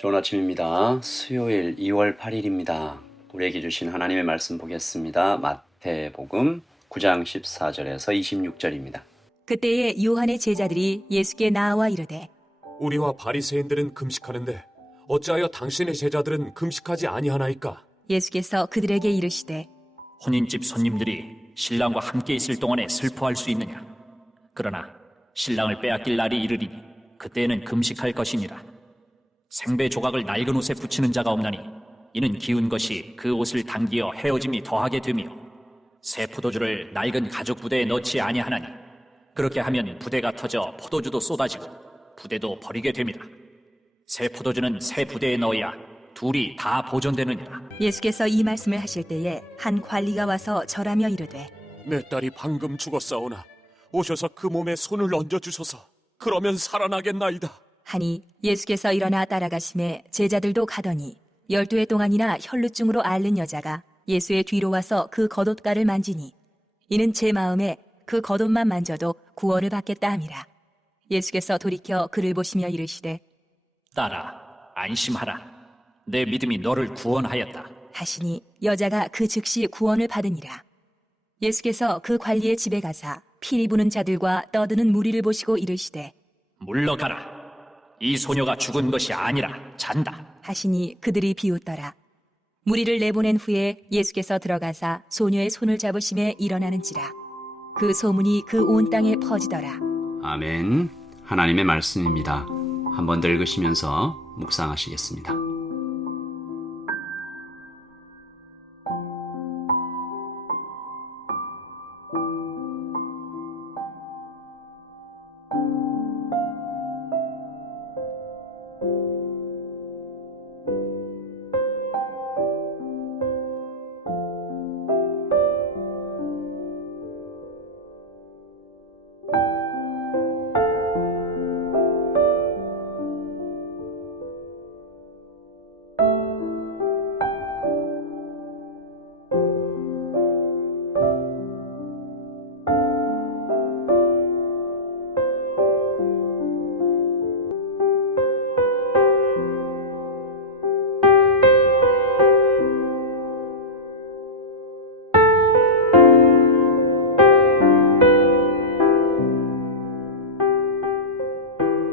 좋은 아침입니다. 수요일 2월 8일입니다. 우리에게 주신 하나님의 말씀 보겠습니다. 마태복음 9장 14절에서 26절입니다. 그때에 요한의 제자들이 예수께 나와 이르되 우리와 바리새인들은 금식하는데 어찌하여 당신의 제자들은 금식하지 아니하나이까? 예수께서 그들에게 이르시되 혼인집 손님들이 신랑과 함께 있을 동안에 슬퍼할 수 있느냐? 그러나 신랑을 빼앗길 날이 이르리니 그때에는 금식할 것이니라. 생배 조각을 낡은 옷에 붙이는 자가 없나니 이는 기운 것이 그 옷을 당기어 헤어짐이 더하게 되며 새 포도주를 낡은 가죽 부대에 넣지 아니하나니 그렇게 하면 부대가 터져 포도주도 쏟아지고 부대도 버리게 됩니다. 새 포도주는 새 부대에 넣어야 둘이 다 보존되느니라. 예수께서 이 말씀을 하실 때에 한 관리가 와서 절하며 이르되 내 딸이 방금 죽었사오나 오셔서 그 몸에 손을 얹어주소서. 그러면 살아나겠나이다. 하니 예수께서 일어나 따라가심에 제자들도 가더니 12해 동안이나 혈루증으로 앓는 여자가 예수의 뒤로 와서 그 겉옷가를 만지니 이는 제 마음에 그 겉옷만 만져도 구원을 받겠다 함이라. 예수께서 돌이켜 그를 보시며 이르시되 딸아, 안심하라. 내 믿음이 너를 구원하였다. 하시니 여자가 그 즉시 구원을 받으니라. 예수께서 그 관리의 집에 가사 피리 부는 자들과 떠드는 무리를 보시고 이르시되 물러가라. 이 소녀가 죽은 것이 아니라 잔다. 하시니 그들이 비웃더라. 무리를 내보낸 후에 예수께서 들어가사 소녀의 손을 잡으심에 일어나는지라. 그 소문이 그 온 땅에 퍼지더라. 아멘. 하나님의 말씀입니다. 한번 더 읽으시면서 묵상하시겠습니다.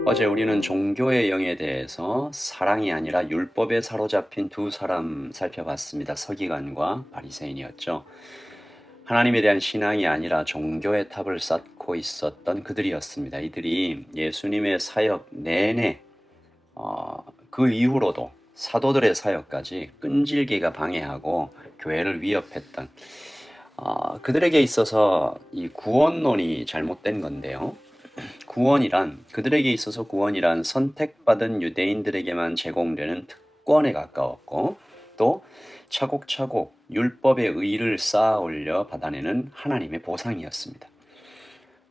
어제 우리는 종교의 영에 대해서 사랑이 아니라 율법에 사로잡힌 두 사람 살펴봤습니다. 서기관과 바리새인이었죠. 하나님에 대한 신앙이 아니라 종교의 탑을 쌓고 있었던 그들이었습니다. 이들이 예수님의 사역 내내 그 이후로도 사도들의 사역까지 끈질기게 방해하고 교회를 위협했던 그들에게 있어서 이 구원론이 잘못된 건데요. 그들에게 있어서 구원이란 선택받은 유대인들에게만 제공되는 특권에 가까웠고 또 차곡차곡 율법의 의를 쌓아 올려 받아내는 하나님의 보상이었습니다.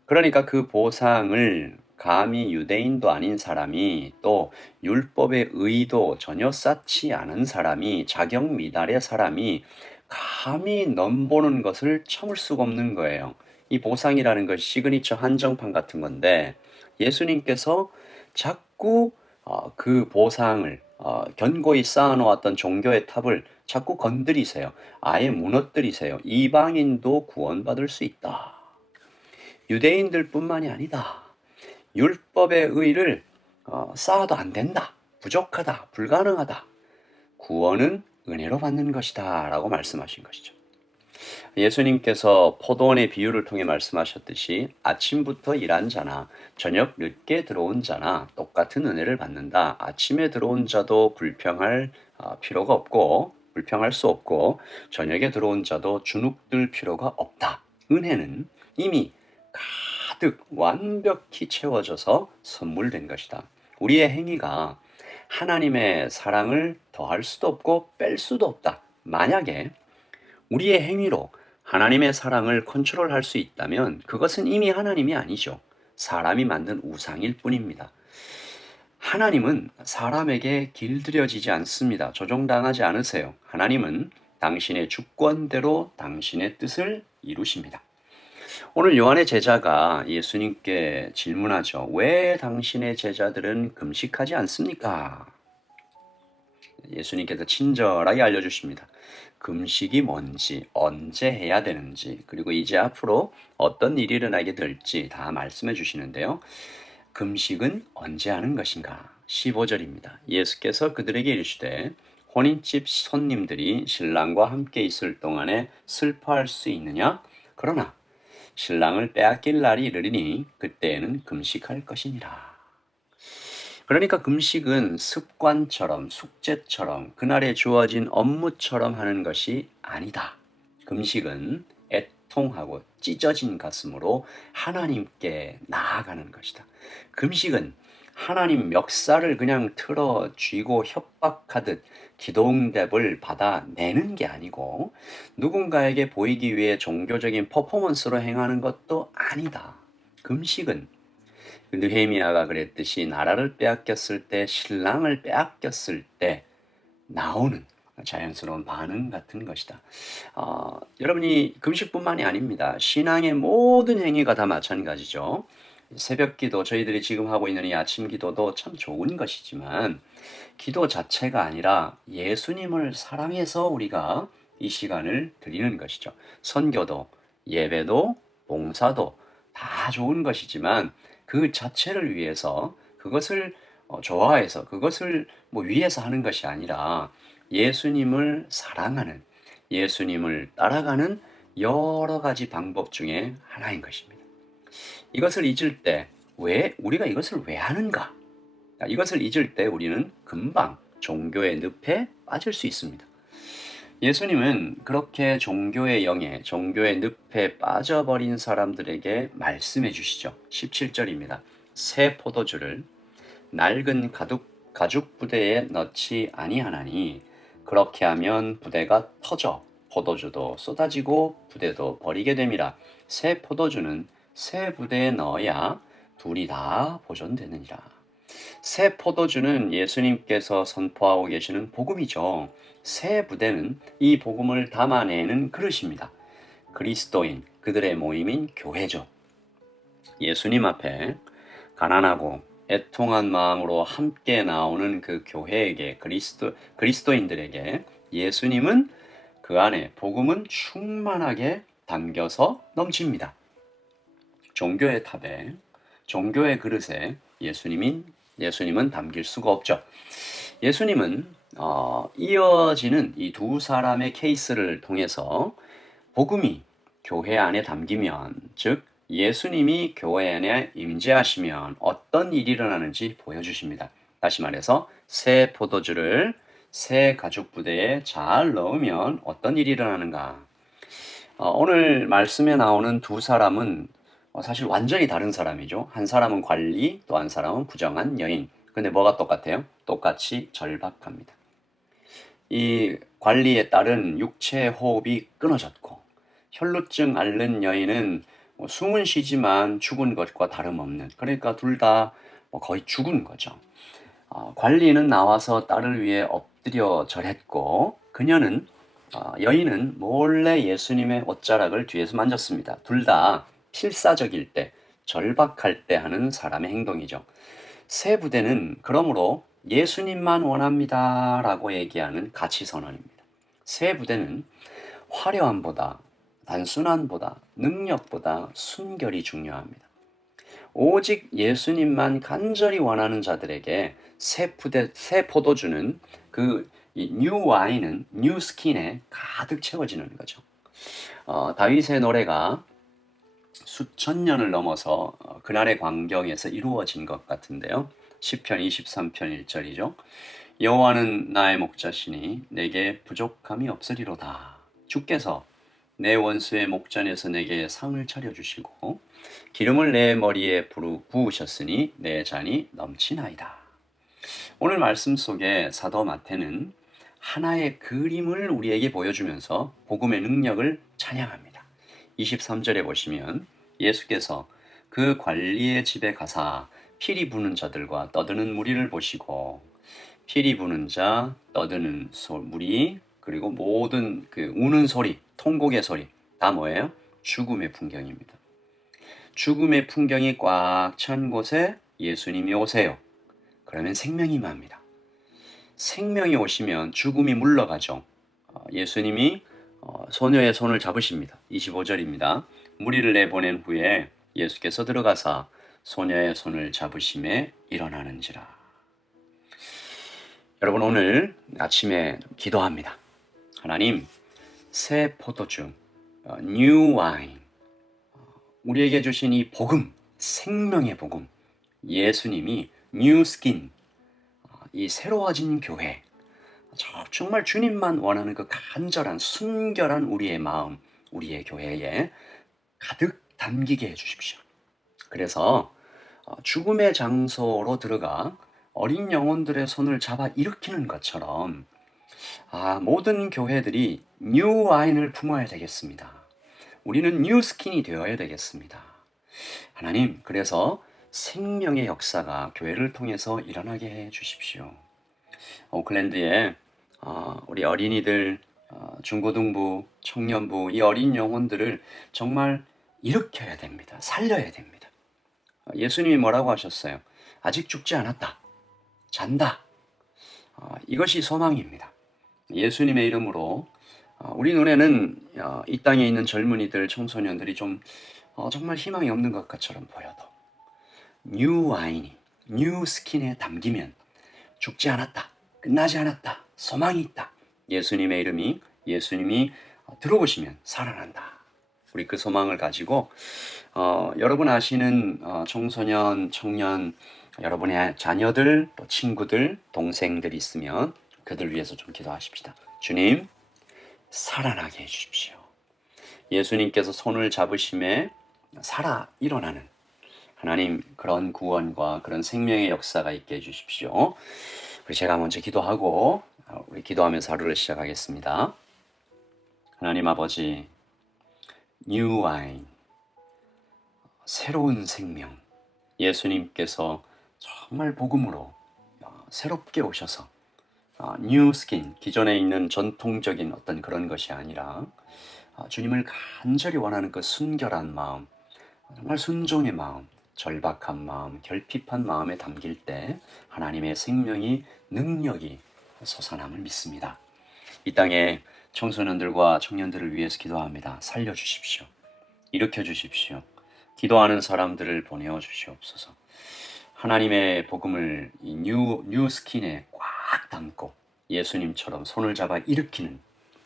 그러니까 그 보상을 감히 유대인도 아닌 사람이 또 율법의 의도 전혀 쌓지 않은 사람이 자격 미달의 사람이 감히 넘보는 것을 참을 수가 없는 거예요. 이 보상이라는 것이 시그니처 한정판 같은 건데 예수님께서 자꾸 그 보상을 견고히 쌓아놓았던 종교의 탑을 자꾸 건드리세요. 아예 무너뜨리세요. 이방인도 구원받을 수 있다. 유대인들뿐만이 아니다. 율법의 의를 쌓아도 안 된다. 부족하다. 불가능하다. 구원은 은혜로 받는 것이다 라고 말씀하신 것이죠. 예수님께서 포도원의 비유를 통해 말씀하셨듯이 아침부터 일한 자나 저녁 늦게 들어온 자나 똑같은 은혜를 받는다. 아침에 들어온 자도 불평할 필요가 없고 불평할 수 없고 저녁에 들어온 자도 주눅들 필요가 없다. 은혜는 이미 가득 완벽히 채워져서 선물된 것이다. 우리의 행위가 하나님의 사랑을 더할 수도 없고 뺄 수도 없다. 만약에 우리의 행위로 하나님의 사랑을 컨트롤할 수 있다면 그것은 이미 하나님이 아니죠. 사람이 만든 우상일 뿐입니다. 하나님은 사람에게 길들여지지 않습니다. 조종당하지 않으세요. 하나님은 당신의 주권대로 당신의 뜻을 이루십니다. 오늘 요한의 제자가 예수님께 질문하죠. 왜 당신의 제자들은 금식하지 않습니까? 예수님께서 친절하게 알려주십니다. 금식이 뭔지, 언제 해야 되는지, 그리고 이제 앞으로 어떤 일이 일어나게 될지 다 말씀해 주시는데요. 금식은 언제 하는 것인가? 15절입니다. 예수께서 그들에게 이르시되 혼인집 손님들이 신랑과 함께 있을 동안에 슬퍼할 수 있느냐? 그러나 신랑을 빼앗길 날이 이르리니 그때에는 금식할 것이니라. 그러니까 금식은 습관처럼, 숙제처럼, 그날에 주어진 업무처럼 하는 것이 아니다. 금식은 애통하고 찢어진 가슴으로 하나님께 나아가는 것이다. 금식은 하나님 멱살을 그냥 틀어 쥐고 협박하듯 기도응답을 받아내는 게 아니고 누군가에게 보이기 위해 종교적인 퍼포먼스로 행하는 것도 아니다. 금식은 느헤미야가 그랬듯이 나라를 빼앗겼을 때, 신랑을 빼앗겼을 때 나오는 자연스러운 반응 같은 것이다. 여러분이 금식뿐만이 아닙니다. 신앙의 모든 행위가 다 마찬가지죠. 새벽 기도, 저희들이 지금 하고 있는 이 아침 기도도 참 좋은 것이지만 기도 자체가 아니라 예수님을 사랑해서 우리가 이 시간을 드리는 것이죠. 선교도, 예배도, 봉사도 다 좋은 것이지만 그 자체를 위해서 그것을 좋아해서 그것을 위해서 하는 것이 아니라 예수님을 사랑하는, 예수님을 따라가는 여러 가지 방법 중에 하나인 것입니다. 이것을 잊을 때 우리가 이것을 왜 하는가? 이것을 잊을 때 우리는 금방 종교의 늪에 빠질 수 있습니다. 예수님은 그렇게 종교의 영에, 종교의 늪에 빠져버린 사람들에게 말씀해 주시죠. 17절입니다. 새 포도주를 낡은 가죽 부대에 넣지 아니하나니 그렇게 하면 부대가 터져 포도주도 쏟아지고 부대도 버리게 됨이라. 새 포도주는 새 부대에 넣어야 둘이 다 보존되느니라. 새 포도주는 예수님께서 선포하고 계시는 복음이죠. 새 부대는 이 복음을 담아내는 그릇입니다. 그리스도인, 그들의 모임인 교회죠. 예수님 앞에 가난하고 애통한 마음으로 함께 나오는 그 교회에게, 그리스도인들에게 예수님은 그 안에 복음은 충만하게 담겨서 넘칩니다. 종교의 탑에, 종교의 그릇에 예수님은 담길 수가 없죠. 예수님은 이어지는 이 두 사람의 케이스를 통해서 복음이 교회 안에 담기면, 즉 예수님이 교회 안에 임재하시면 어떤 일이 일어나는지 보여주십니다. 다시 말해서 새 포도주를 새 가죽 부대에 잘 넣으면 어떤 일이 일어나는가? 오늘 말씀에 나오는 두 사람은 사실 완전히 다른 사람이죠. 한 사람은 관리, 또 한 사람은 부정한 여인. 근데 뭐가 똑같아요? 똑같이 절박합니다. 이 관리에 따른 육체 호흡이 끊어졌고 혈루증 앓는 여인은 숨은 쉬지만 죽은 것과 다름없는, 그러니까 둘 다 거의 죽은 거죠. 관리는 나와서 딸을 위해 엎드려 절했고 여인은 몰래 예수님의 옷자락을 뒤에서 만졌습니다. 둘 다 필사적일 때, 절박할 때 하는 사람의 행동이죠. 새 부대는 그러므로 예수님만 원합니다 라고 얘기하는 가치선언입니다. 새 부대는 화려함보다, 단순함보다, 능력보다 순결이 중요합니다. 오직 예수님만 간절히 원하는 자들에게 새 포도주는 이 뉴 와인은 뉴 스킨에 가득 채워지는 거죠. 다윗의 노래가 수천 년을 넘어서 그날의 광경에서 이루어진 것 같은데요. 시편 23편 1절이죠. 여호와는 나의 목자시니 내게 부족함이 없으리로다. 주께서 내 원수의 목전에서 내게 상을 차려주시고 기름을 내 머리에 부으셨으니 내 잔이 넘치나이다. 오늘 말씀 속에 사도 마태는 하나의 그림을 우리에게 보여주면서 복음의 능력을 찬양합니다. 23절에 보시면 예수께서 그 관리의 집에 가사 피리 부는 자들과 떠드는 무리를 보시고, 피리 부는 자, 떠드는 무리, 그리고 모든 그 우는 소리, 통곡의 소리 다 뭐예요? 죽음의 풍경입니다. 죽음의 풍경이 꽉 찬 곳에 예수님이 오세요. 그러면 생명이 임합니다. 생명이 오시면 죽음이 물러가죠. 예수님이 소녀의 손을 잡으십니다. 25절입니다. 무리를 내보낸 후에 예수께서 들어가사 소녀의 손을 잡으심에 일어나는지라. 여러분, 오늘 아침에 기도합니다. 하나님, 새 포도주, new wine, 우리에게 주신 이 복음, 생명의 복음, 예수님이 new skin, 이 새로워진 교회, 정말 주님만 원하는 그 간절한 순결한 우리의 마음, 우리의 교회에 가득 담기게 해주십시오. 그래서 죽음의 장소로 들어가 어린 영혼들의 손을 잡아 일으키는 것처럼 모든 교회들이 뉴 와인을 품어야 되겠습니다. 우리는 뉴 스킨이 되어야 되겠습니다. 하나님, 그래서 생명의 역사가 교회를 통해서 일어나게 해 주십시오. 오클랜드에 우리 어린이들, 중고등부, 청년부, 이 어린 영혼들을 정말 일으켜야 됩니다. 살려야 됩니다. 예수님이 뭐라고 하셨어요? 아직 죽지 않았다. 잔다. 이것이 소망입니다. 예수님의 이름으로 우리 눈에는 이 땅에 있는 젊은이들, 청소년들이 좀 정말 희망이 없는 것처럼 보여도 뉴 와인이 뉴 스킨에 담기면 죽지 않았다. 끝나지 않았다. 소망이 있다. 예수님의 이름이, 예수님이 들어오시면 살아난다. 우리 그 소망을 가지고 여러분 아시는 청소년, 청년, 여러분의 자녀들, 또 친구들, 동생들이 있으면 그들 위해서 좀 기도하십시다. 주님, 살아나게 해주십시오. 예수님께서 손을 잡으심에 살아 일어나는 하나님, 그런 구원과 그런 생명의 역사가 있게 해주십시오. 우리 제가 먼저 기도하고 우리 기도하면서 하루를 시작하겠습니다. 하나님 아버지, 뉴 와인, 새로운 생명, 예수님께서 정말 복음으로 새롭게 오셔서 뉴 스킨, 기존에 있는 전통적인 어떤 그런 것이 아니라 주님을 간절히 원하는 그 순결한 마음, 정말 순종의 마음, 절박한 마음, 결핍한 마음에 담길 때 하나님의 생명이, 능력이 솟아남을 믿습니다. 이 땅에 청소년들과 청년들을 위해서 기도합니다. 살려주십시오. 일으켜주십시오. 기도하는 사람들을 보내어 주시옵소서. 하나님의 복음을 이 뉴 스킨에 꽉 담고 예수님처럼 손을 잡아 일으키는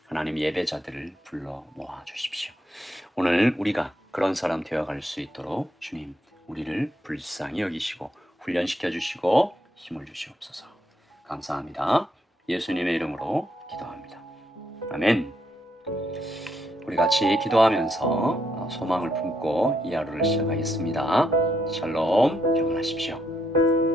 하나님 예배자들을 불러 모아 주십시오. 오늘 우리가 그런 사람 되어갈 수 있도록 주님, 우리를 불쌍히 여기시고 훈련시켜 주시고 힘을 주시옵소서. 감사합니다. 예수님의 이름으로 기도합니다. 아멘. 우리 같이 기도하면서 소망을 품고 이 하루를 시작하겠습니다. 샬롬, 평안하십시오.